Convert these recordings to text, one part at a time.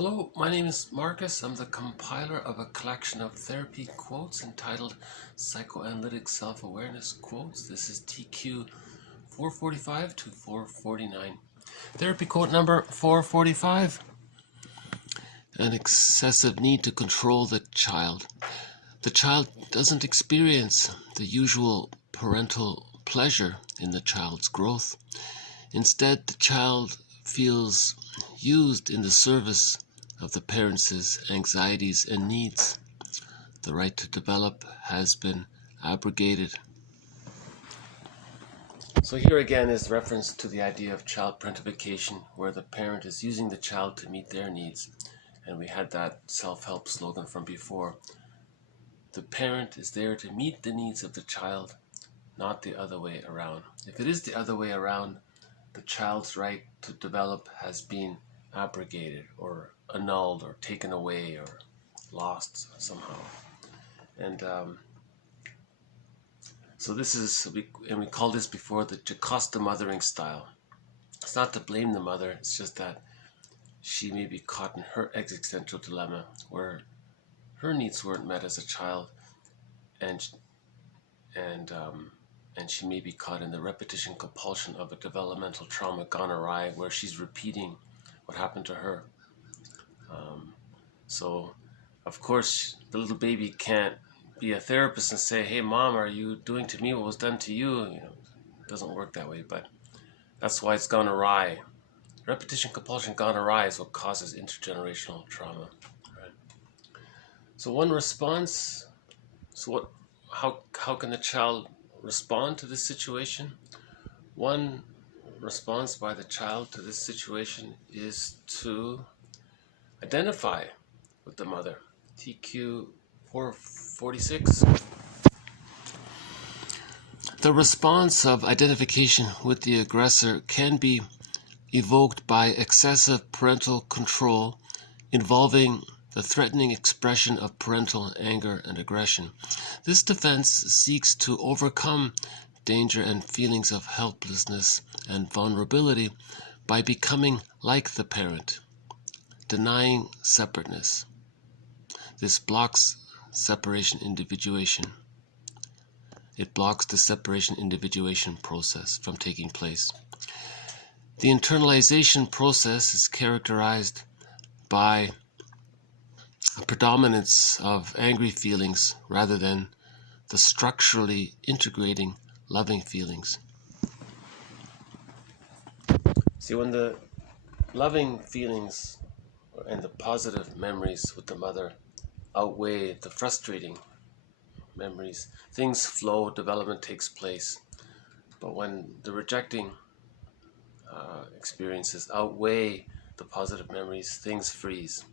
Hello, my name is Marcus. I'm the compiler of a collection of therapy quotes entitled Psychoanalytic Self-Awareness Quotes. This is TQ 445 to 449. Therapy quote number 445. An excessive need to control the child. The child doesn't experience the usual parental pleasure in the child's growth. Instead, the child feels used in the service of the parents' anxieties and needs. The right to develop has been abrogated. So here again is reference to the idea of child parentification, where the parent is using the child to meet their needs. And we had that self-help slogan from before. The parent is there to meet the needs of the child, not the other way around. If it is the other way around, the child's right to develop has been abrogated or annulled or taken away or lost somehow. And so this is, we called this before the Jocasta mothering style. It's not to blame the mother, it's just that she may be caught in her existential dilemma where her needs weren't met as a child, and she may be caught in the repetition compulsion of a developmental trauma gone awry, where she's repeating what happened to her. So, of course, the little baby can't be a therapist and say, "Hey, mom, are you doing to me what was done to you?" You know, it doesn't work that way, but that's why it's gone awry. Repetition compulsion gone awry is what causes intergenerational trauma. Right? So one response. So how can the child respond to this situation? One response by the child to this situation is to identify with the mother. TQ 446. The response of identification with the aggressor can be evoked by excessive parental control involving the threatening expression of parental anger and aggression. This defense seeks to overcome danger and feelings of helplessness and vulnerability by becoming like the parent, denying separateness. This blocks separation-individuation. It blocks the separation-individuation process from taking place. The internalization process is characterized by a predominance of angry feelings rather than the structurally integrating loving feelings. See, when the loving feelings and the positive memories with the mother outweigh the frustrating memories, things flow, development takes place. But when the rejecting experiences outweigh the positive memories, things freeze.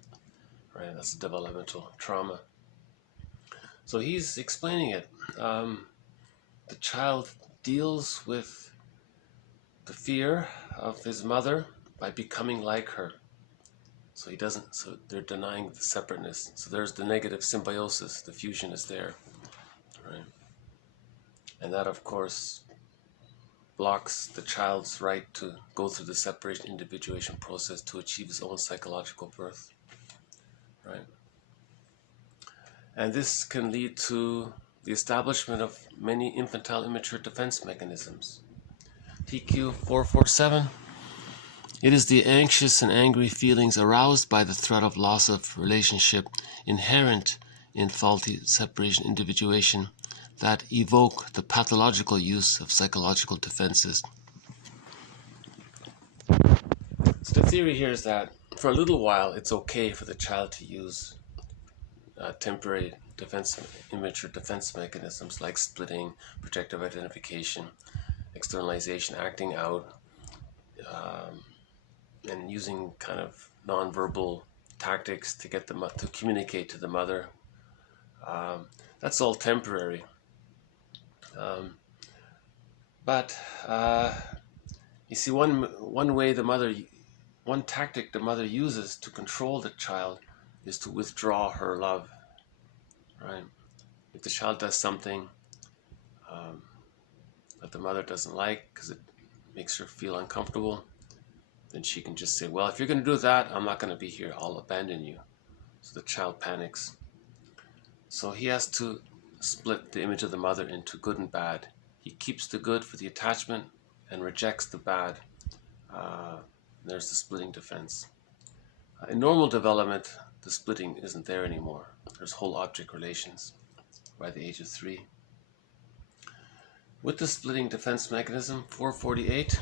Right, that's a developmental trauma. So he's explaining it. The child deals with the fear of his mother by becoming like her. So they're denying the separateness. So there's the negative symbiosis, the fusion is there. Right? And that, of course, blocks the child's right to go through the separation-individuation process to achieve his own psychological birth. Right? And this can lead to the establishment of many infantile immature defense mechanisms. TQ 447. It is the anxious and angry feelings aroused by the threat of loss of relationship inherent in faulty separation-individuation that evoke the pathological use of psychological defenses. So the theory here is that for a little while it's okay for the child to use temporary immature defense mechanisms like splitting, projective identification, externalization, acting out, and using kind of nonverbal tactics to get to communicate to the mother. That's all temporary. But you see, one tactic the mother uses to control the child is to withdraw her love. Right? If the child does something that the mother doesn't like because it makes her feel uncomfortable, then she can just say, well, if you're going to do that, I'm not going to be here. I'll abandon you. So the child panics. So he has to split the image of the mother into good and bad. He keeps the good for the attachment and rejects the bad. There's the splitting defense. In normal development, the splitting isn't there anymore. There's whole object relations by the age of 3. With the splitting defense mechanism, 448,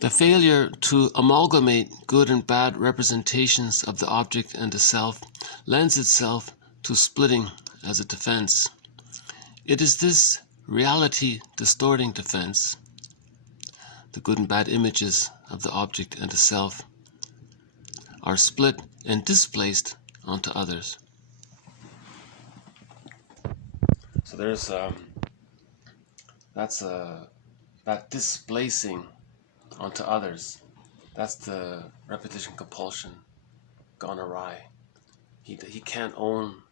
the failure to amalgamate good and bad representations of the object and the self lends itself to splitting as a defense. It is this reality-distorting defense, the good and bad images of the object and the self are split and displaced onto others. So there's that displacing onto others. That's the repetition compulsion gone awry. He can't own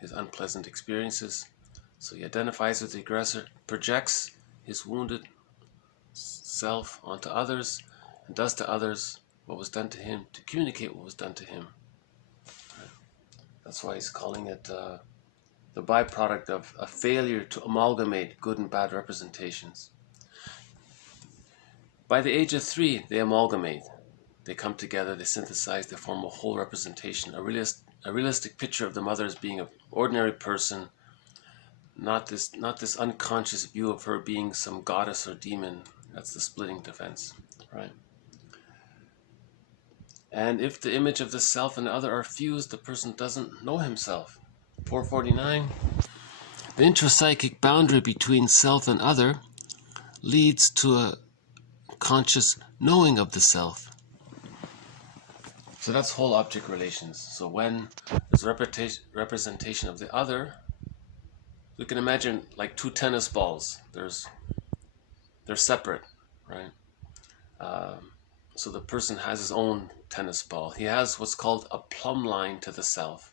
his unpleasant experiences, so he identifies with the aggressor, projects his wounded self onto others, and does to others what was done to him to communicate what was done to him. That's why he's calling it the byproduct of a failure to amalgamate good and bad representations. By the age of 3, they amalgamate. They come together, they synthesize, they form a whole representation, a realistic picture of the mother as being an ordinary person, not this unconscious view of her being some goddess or demon. That's the splitting defense, right? And if the image of the self and the other are fused, the person doesn't know himself. 449, the intrapsychic boundary between self and other leads to a conscious knowing of the self. So that's whole object relations. So when there's representation of the other, we can imagine like 2 tennis balls. They're separate, right? So the person has his own tennis ball. He has what's called a plumb line to the self.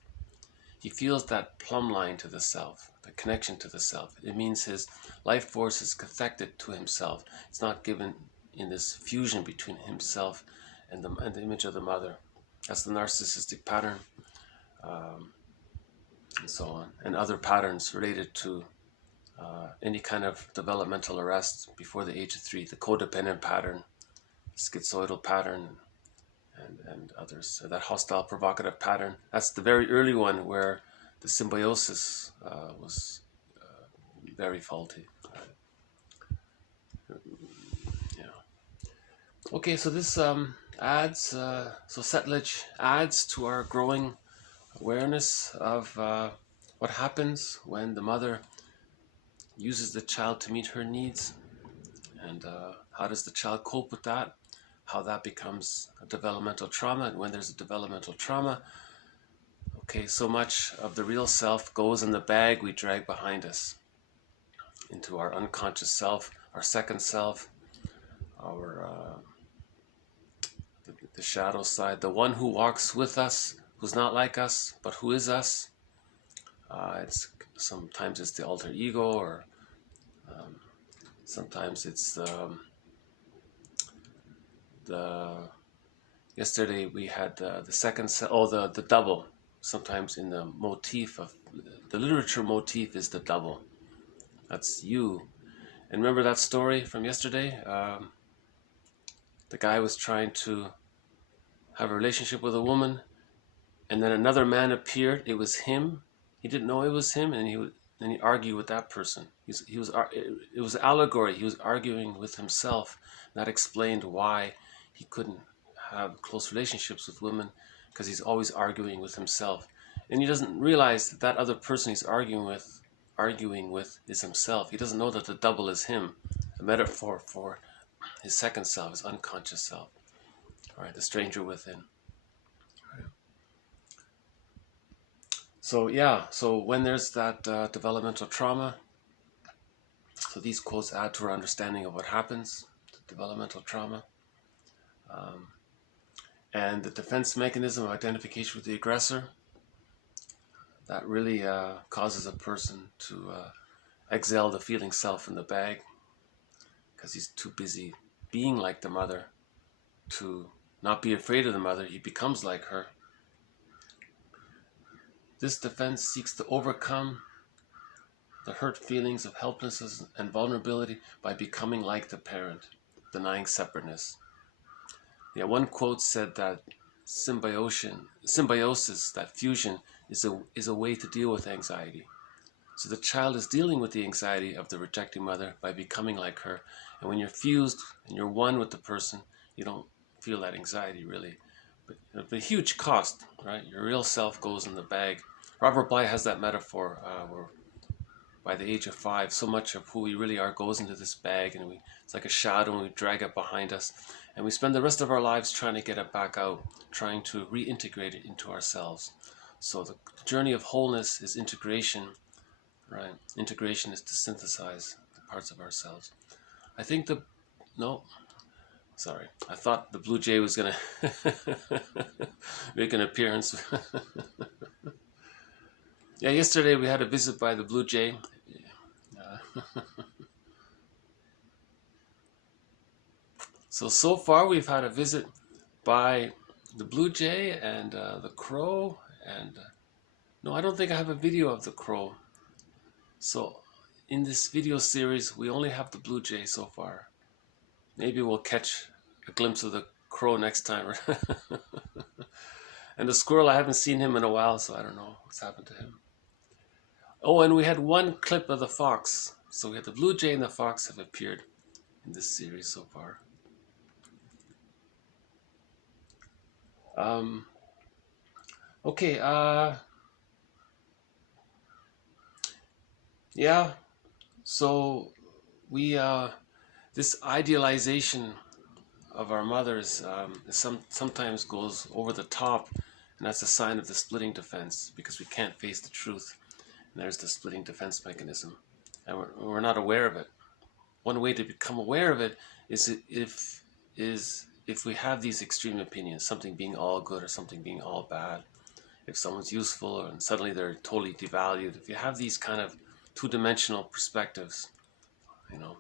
He feels that plumb line to the self, the connection to the self. It means his life force is connected to himself. It's not given in this fusion between himself and the image of the mother. That's the narcissistic pattern, and so on, and other patterns related to any kind of developmental arrest before the age of 3, the codependent pattern, schizoidal pattern, and others. So that hostile provocative pattern, that's the very early one where the symbiosis was very faulty. Okay, so this adds, so Settlage adds to our growing awareness of what happens when the mother uses the child to meet her needs, and how does the child cope with that, how that becomes a developmental trauma, and when there's a developmental trauma, okay, so much of the real self goes in the bag we drag behind us into our unconscious self, our second self, our the shadow side, the one who walks with us, who's not like us, but who is us. Sometimes it's the alter ego, or sometimes it's yesterday we had the second self, the double. Sometimes in the motif of the literature motif is the double. That's you. And remember that story from yesterday? The guy was trying to have a relationship with a woman, and then another man appeared. It was him. He didn't know it was him, and he argued with that person. It was allegory. He was arguing with himself. That explained why he couldn't have close relationships with women, because he's always arguing with himself, and he doesn't realize that that other person he's arguing with is himself. He doesn't know that the double is him, a metaphor for his second self, his unconscious self. All right, the stranger within. Right. So when there's that developmental trauma, so these quotes add to our understanding of what happens, the developmental trauma, and the defense mechanism of identification with the aggressor. That really causes a person to exhale the feeling self in the bag, because he's too busy being like the mother, to not be afraid of the mother. He becomes like her. This defense seeks to overcome the hurt feelings of helplessness and vulnerability by becoming like the parent, denying separateness. Yeah, one quote said that symbiosis, that fusion, is a way to deal with anxiety. So the child is dealing with the anxiety of the rejecting mother by becoming like her. And when you're fused and you're one with the person, you don't feel that anxiety really. But the huge cost, right? Your real self goes in the bag. Robert Bly has that metaphor where by the age of 5, so much of who we really are goes into this bag, and it's like a shadow, and we drag it behind us. And we spend the rest of our lives trying to get it back out, trying to reintegrate it into ourselves. So the journey of wholeness is integration, right? Integration is to synthesize the parts of ourselves. I think I thought the Blue Jay was going to make an appearance. Yeah, yesterday we had a visit by the Blue Jay. So far we've had a visit by the Blue Jay and the Crow, and no, I don't think I have a video of the Crow. So in this video series we only have the Blue Jay so far. Maybe we'll catch a glimpse of the Crow next time. And the squirrel, I haven't seen him in a while, so I don't know what's happened to him. Oh, and we had one clip of the fox. So we had the Blue Jay and the fox have appeared in this series so far. Okay, yeah, so we, this idealization of our mothers sometimes goes over the top, and that's a sign of the splitting defense, because we can't face the truth, and there's the splitting defense mechanism, and we're not aware of it. One way to become aware of it is if we have these extreme opinions, something being all good or something being all bad. If someone's useful and suddenly they're totally devalued. If you have these kind of two-dimensional perspectives, you know,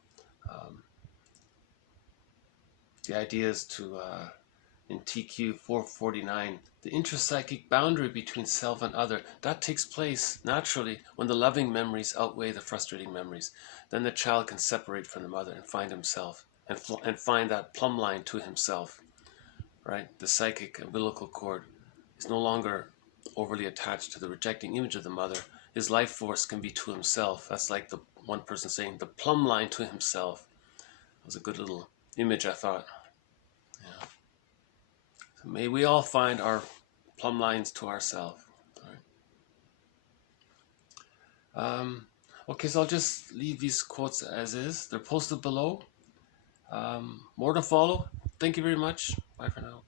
the idea is to, in TQ 449, the intrapsychic boundary between self and other, that takes place naturally when the loving memories outweigh the frustrating memories. Then the child can separate from the mother and find himself, and find that plumb line to himself, right? The psychic umbilical cord is no longer overly attached to the rejecting image of the mother. His life force can be to himself. That's like the one person saying the plumb line to himself. It was a good little image, I thought. Yeah. So may we all find our plumb lines to ourselves. Right. Okay, so I'll just leave these quotes as is. They're posted below. More to follow. Thank you very much. Bye for now.